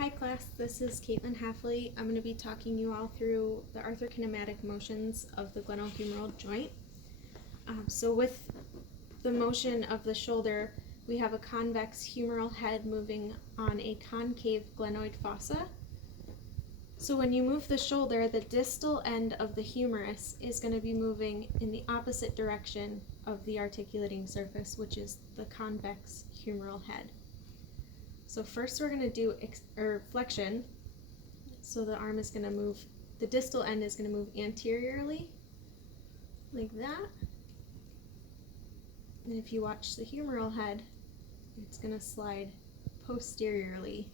Hi class, this is Caitlin Heffley. I'm going to be talking you all through the arthrokinematic motions of the glenohumeral joint. So with the motion of the shoulder, we have a convex humeral head moving on a concave glenoid fossa. So when you move the shoulder, the distal end of the humerus is going to be moving in the opposite direction of the articulating surface, which is the convex humeral head. So first we're going to do flexion. So the arm is going to move, the distal end is going to move anteriorly, like that. And if you watch the humeral head, it's going to slide posteriorly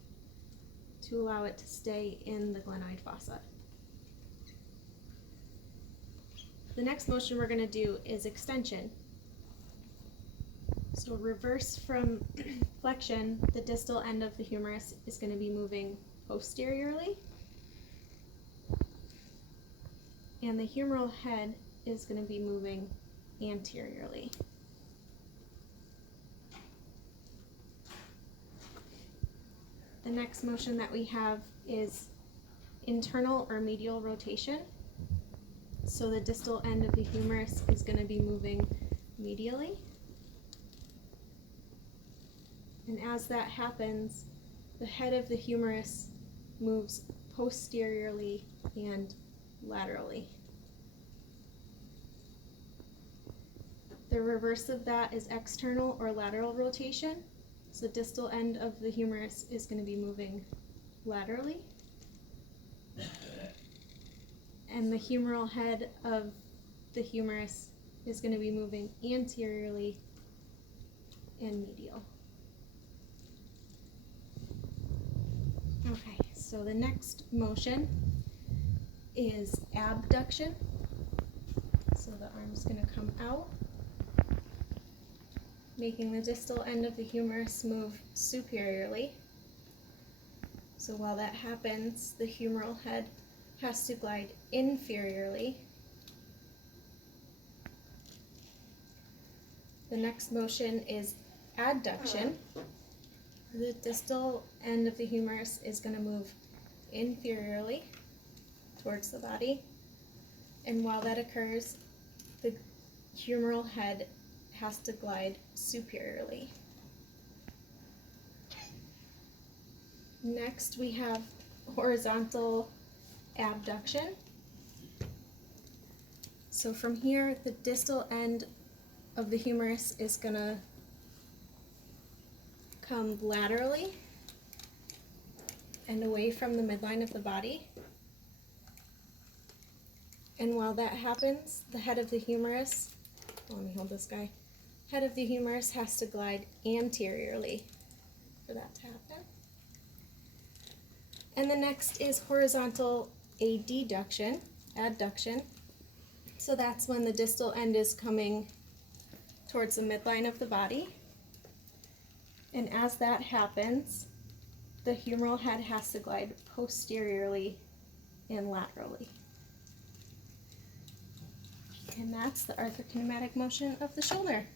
to allow it to stay in the glenoid fossa. The next motion we're going to do is extension. So reverse from flexion, the distal end of the humerus is going to be moving posteriorly, and the humeral head is going to be moving anteriorly. The next motion that we have is internal or medial rotation. So the distal end of the humerus is going to be moving medially. And as that happens, the head of the humerus moves posteriorly and laterally. The reverse of that is external or lateral rotation. So the distal end of the humerus is going to be moving laterally. And the humeral head of the humerus is going to be moving anteriorly and medial. Okay, so the next motion is abduction. So the arm's going to come out, making the distal end of the humerus move superiorly. So while that happens, the humeral head has to glide inferiorly. The next motion is adduction. The distal end of the humerus is going to move inferiorly towards the body, and while that occurs, the humeral head has to glide superiorly. Next we have horizontal abduction. So from here, the distal end of the humerus is going to come laterally and away from the midline of the body. And while that happens, the head of the humerus, let me hold this guy, head of the humerus has to glide anteriorly for that to happen. And the next is horizontal adduction. So that's when the distal end is coming towards the midline of the body. And as that happens, the humeral head has to glide posteriorly and laterally. And that's the arthrokinematic motion of the shoulder.